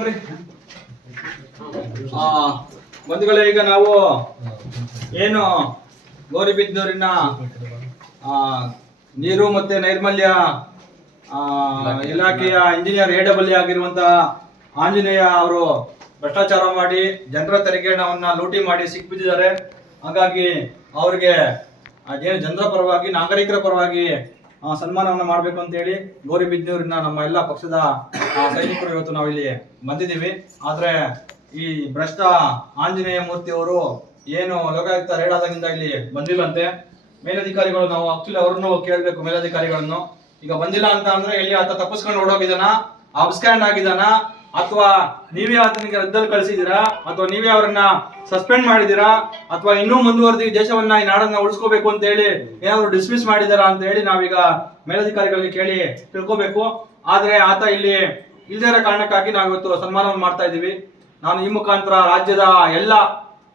ಬರ್ರಿ. ಬಂಧುಗಳೇ ಈಗ ನಾವು ಏನು ಗೌರಿಬಿದನೂರಿನ ಆ, ನೀರು ಮತ್ತೆ ನೈರ್ಮಲ್ಯ ಇಲಾಖೆಯ ಇಂಜಿನಿಯರ್ ಎ ಡಬ್ಲ್ಯೂ ಆಗಿರುವಂತಹ ಆಂಜನೇಯ ಅವರು ಭ್ರಷ್ಟಾಚಾರ ಮಾಡಿ ಜನರ ತೆರಿಗೆ ಹಣವನ್ನ ಲೂಟಿ ಮಾಡಿ ಸಿಕ್ಬಿದ್ದಿದ್ದಾರೆ ಹಾಗಾಗಿ ಅವ್ರಿಗೆ ಏನು ಜನರ ಪರವಾಗಿ ನಾಗರಿಕರ ಪರವಾಗಿ ಸನ್ಮಾನವನ್ನ ಮಾಡಬೇಕು ಅಂತ ಹೇಳಿ ಗೌರಿಬಿದನೂರಿನ ನಮ್ಮ ಎಲ್ಲ ಪಕ್ಷದ ಸೈನಿಕರು ಇವತ್ತು ನಾವಿಲ್ಲಿ ಬಂದಿದ್ದೀವಿ. ಆದ್ರೆ ಈ ಭ್ರಷ್ಟ ಆಂಜನೇಯ ಮೂರ್ತಿ ಅವರು ಏನು ಲೋಕಾಯುಕ್ತ ರೇಡ್ ಆದಾಗಿಂದ ಇಲ್ಲಿ ಬಂದಿಲ್ಲಂತೆ. ಮೇಲಧಿಕಾರಿಗಳು ನಾವು ಆಕ್ಚುಲಿ ಅವ್ರನ್ನು ಕೇಳಬೇಕು ಮೇಲಧಿಕಾರಿಗಳನ್ನು. ಈಗ ಬಂದಿಲ್ಲ ಅಂತ ಅಂದ್ರೆ ಎಲ್ಲಿ ಆತ ತಪ್ಪಿಸ್ಕೊಂಡು ಓಡೋಗಿದಾನ ಅಬ್ಸ್ಕ್ಯಾಂಡ್ ಆಗಿದಾನ ಅಥವಾ ನೀವೇ ಆತನಿಗೆ ರದ್ದಲ್ಲಿ ಕಳಿಸಿದೀರಾ ಅಥವಾ ನೀವೇ ಅವರನ್ನ ಸಸ್ಪೆಂಡ್ ಮಾಡಿದೀರಾ ಅಥವಾ ಇನ್ನೂ ಮುಂದುವರೆದು ಈ ದೇಶವನ್ನ, ಈ ನಾಡನ್ನ ಉಳಿಸ್ಕೋಬೇಕು ಅಂತ ಹೇಳಿ ಏನಾದ್ರು ಡಿಸ್ಮಿಸ್ ಮಾಡಿದಾರಾ ಅಂತ ಹೇಳಿ ನಾವೀಗ ಮೇಲಧಿಕಾರಿಗಳಿಗೆ ಕೇಳಿ ತಿಳ್ಕೋಬೇಕು. ಆದ್ರೆ ಆತ ಇಲ್ಲಿ ಇಲ್ದೇ ಇರೋ ಕಾರಣಕ್ಕಾಗಿ ನಾವಿವತ್ತು ಸನ್ಮಾನವನ್ನು ಮಾಡ್ತಾ ಇದ್ದೀವಿ. ನಾನು ಈ ಮುಖಾಂತರ ರಾಜ್ಯದ ಎಲ್ಲ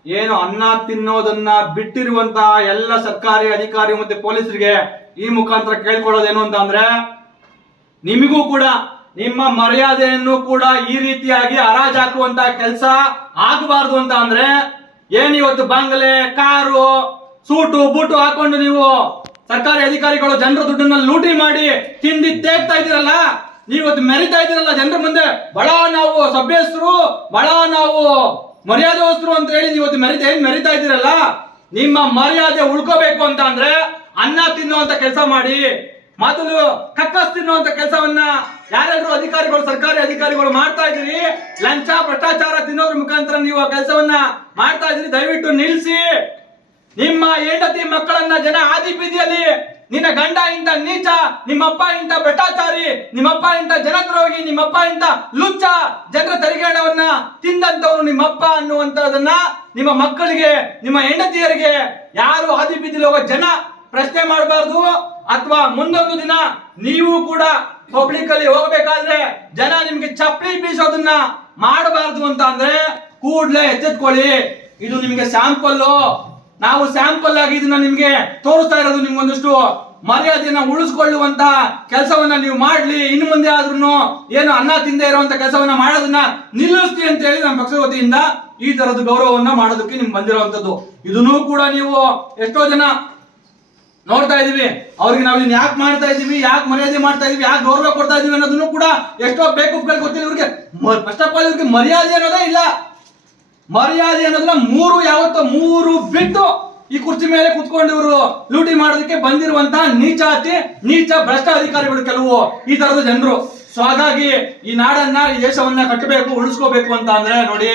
ಏನು ಅನ್ನ ತಿನ್ನೋದನ್ನ ಬಿಟ್ಟಿರುವಂತಹ ಎಲ್ಲ ಸರ್ಕಾರಿ ಅಧಿಕಾರಿ ಮತ್ತೆ ಪೊಲೀಸರಿಗೆ ಈ ಮುಖಾಂತರ ಕೇಳ್ಕೊಳ್ಳೋದೇನು ಅಂತ ಅಂದ್ರೆ ನಿಮಗೂ ಕೂಡ ನಿಮ್ಮ ಮರ್ಯಾದೆಯನ್ನು ಕೂಡ ಈ ರೀತಿಯಾಗಿ ಹರಾಜಾಕುವಂತ ಕೆಲಸ ಆಗಬಾರ್ದು ಅಂತ ಅಂದ್ರೆ ಏನಿವತ್ತು ಬಂಗಲೆ, ಕಾರು, ಸೂಟು, ಬೂಟು ಹಾಕೊಂಡು ನೀವು ಸರ್ಕಾರಿ ಅಧಿಕಾರಿಗಳು ಜನರ ದುಡ್ಡನ್ನ ಲೂಟಿ ಮಾಡಿ ತಿಂದಿ ತೇಗ್ತಾ ಇದ್ದೀರಲ್ಲ, ನೀವು ಇವತ್ತು ಮೆರಿತಾ ಇದ್ದೀರಲ್ಲ ಜನರ ಮುಂದೆ, ಬಹಳ ನಾವು ಸಭ್ಯಸ್ಥರು, ಬಹಳ ನಾವು ಮರ್ಯಾದವಸ್ತರು ಅಂತ ಹೇಳಿ ಇವತ್ತು ಮೆರಿತಾ, ಏನ್ ಮೆರಿತಾ ಇದ್ದೀರಲ್ಲ, ನಿಮ್ಮ ಮರ್ಯಾದೆ ಉಳ್ಕೋಬೇಕು ಅಂತ ಅಂದ್ರೆ ಅನ್ನ ತಿನ್ನುವಂತ ಕೆಲಸ ಮಾಡಿ, ಮೊದಲು ಕಕ್ಕಸ್ ತಿನ್ನುವಂತ ಕೆಲಸವನ್ನ ಯಾರಾದ್ರೂ ಅಧಿಕಾರಿಗಳು, ಸರ್ಕಾರಿ ಅಧಿಕಾರಿಗಳು ಮಾಡ್ತಾ ಇದ್ದೀರಿ, ಲಂಚ, ಭ್ರಷ್ಟಾಚಾರ ತಿನ್ನೋದ್ರ ಮುಖಾಂತರ ನೀವು ಆ ಕೆಲಸವನ್ನ ಮಾಡ್ತಾ ಇದ್ದೀರಿ, ದಯವಿಟ್ಟು ನಿಲ್ಲಿಸಿ ನಿಮ್ಮ ಹೆಂಡತಿ ಮಕ್ಕಳನ್ನ ಜನ ಆದಿ ಬೀದಿಯಲ್ಲಿ, ನಿನ್ನ ಗಂಡ ಇಂತ ನೀಚ, ನಿಮ್ಮಪ್ಪ ಇಂತ ಭ್ರಷ್ಟಾಚಾರಿ, ನಿಮ್ಮಪ್ಪ ಇಂತ ಜನದ್ರೋಹಿ, ನಿಮ್ಮಪ್ಪ ಇಂತ ಲುಚ್ಚ ಜನರ ತೆರಿಗೆ ಹಣವನ್ನ ತಿಂದಂತವನು ನಿಮ್ಮಪ್ಪ ಅನ್ನುವಂತದನ್ನ ನಿಮ್ಮ ಮಕ್ಕಳಿಗೆ, ನಿಮ್ಮ ಹೆಂಡತಿಯರಿಗೆ ಯಾರು ಆದಿ ಬೀದಿಲಿ ಹೋಗೋ ಜನ ಪ್ರಶ್ನೆ ಮಾಡಬಾರ್ದು. ಅಥವಾ ಮುಂದೊಂದು ದಿನ ನೀವು ಕೂಡ ಪಬ್ಲಿಕ್ ಅಲ್ಲಿ ಹೋಗ್ಬೇಕಾದ್ರೆ ಜನ ನಿಮ್ಗೆ ಚಪ್ಪಲಿ ಬೀಸೋದನ್ನ ಮಾಡಬಾರ್ದು ಅಂತ ಅಂದ್ರೆ ಕೂಡ್ಲೆ ಎಚ್ಚೆತ್ಕೊಳ್ಳಿ ಇದು ನಿಮ್ಗೆ ಸ್ಯಾಂಪಲ್ ನಾವು ಸ್ಯಾಂಪಲ್ ಆಗಿ ಇದನ್ನ ನಿಮ್ಗೆ ತೋರಿಸ್ತಾ ಇರೋದು ನಿಮ್ಗೊಂದಷ್ಟು ಮರ್ಯಾದೆಯನ್ನ ಉಳಿಸ್ಕೊಳ್ಳುವಂತ ಕೆಲಸವನ್ನ ನೀವು ಮಾಡ್ಲಿ. ಇನ್ನು ಮುಂದೆ ಆದ್ರೂ ಏನು ಅನ್ನ ತಿಂದೇ ಇರುವಂತ ಕೆಲಸವನ್ನ ಮಾಡೋದನ್ನ ನಿಲ್ಲಿಸ್ತಿ ಅಂತ ಹೇಳಿ ನಮ್ಮ ಪಕ್ಷದ ವತಿಯಿಂದ ಈ ತರದ ಗೌರವವನ್ನ ಮಾಡೋದಕ್ಕೆ ನಿಮ್ಗೆ ಬಂದಿರುವಂತದ್ದು. ಇದನ್ನೂ ಕೂಡ ನೀವು ಎಷ್ಟೋ ಜನ ನೋಡ್ತಾ ಇದೀವಿ ಅವ್ರಿಗೆ ನಾವು ಇದನ್ನ ಯಾಕೆ ಮಾಡ್ತಾ ಇದೀವಿ ಯಾಕೆ ಮರ್ಯಾದೆ ಮಾಡ್ತಾ ಇದೀವಿ ಯಾಕೆ ಗೌರವ ಕೊಡ್ತಾ ಇದೀವಿ ಅನ್ನೋದನ್ನು ಕೂಡ ಎಷ್ಟೋ ಬೇಕು ಗೊತ್ತಿಲ್ಲ ಇವ್ರಿಗೆ. ಫಸ್ಟ್ ಆಫ್ ಆಲ್ ಇವ್ರಿಗೆ ಮರ್ಯಾದೆ ಅನ್ನೋದೇ ಇಲ್ಲ. ಮರ್ಯಾದೆ ಅನ್ನೋದನ್ನ ಮೂರು, ಯಾವತ್ತೋ ಮೂರು ಬಿಟ್ಟು ಈ ಕುರ್ಚಿ ಮೇಲೆ ಕುತ್ಕೊಂಡು ಇವರು ಲೂಟಿ ಮಾಡೋದಕ್ಕೆ ಬಂದಿರುವಂತಹ ನೀಚಾತಿ, ನೀಚ ಭ್ರಷ್ಟ ಅಧಿಕಾರಿಗಳು ಕೆಲವು ಈ ತರದ ಜನರು. ಸೊ ಹಾಗಾಗಿ ಈ ನಾಡನ್ನ, ಈ ದೇಶವನ್ನ ಕಟ್ಟಬೇಕು, ಉಳಿಸ್ಕೋಬೇಕು ಅಂತ ಅಂದ್ರೆ ನೋಡಿ